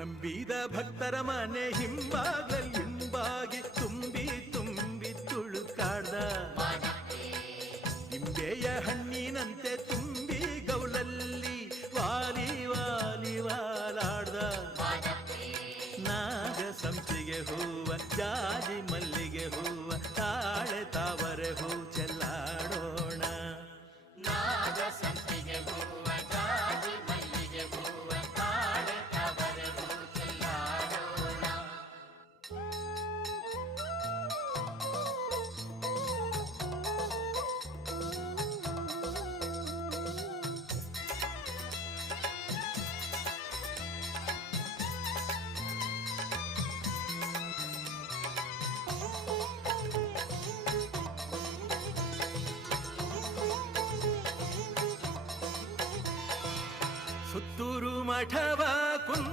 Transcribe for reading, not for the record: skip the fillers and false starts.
ನಂಬಿದ ಭಕ್ತರ ಮನೆ ಹಿಂಬಾಗಿ ತುಂಬಿ ತುಂಬಿ ತುಳುಕಾಡ್ದ ನಿಂಬೆಯ ಹಣ್ಣಿನಂತೆ ತುಂಬಿ ಗೌಲಲ್ಲಿ ವಾಲಿ ವಾಲಿ ವಾಲಾಡ್ದ ನಾಗ ಸಂಪಿಗೆ ಹೂವ ಜಾಜಿ ಮಲ್ಲಿಗೆ ಹೂವ ತಾಳೆ ತಾವರೆ ಹೂ ಚೆಲ್ಲಾಡೋಣ ನಾಗ ಸಂಪಿಗೆ ಹೂವ ಜಾಜಿ ಮಲ್ಲಿಗೆ ಹೂವ ತಾಳೆ ತಾವರೆ ಹೂ ಚೆಲ್ಲಾಡೋಣ. ಸುತ್ತೂರು ಮಠವ ಕುಂತು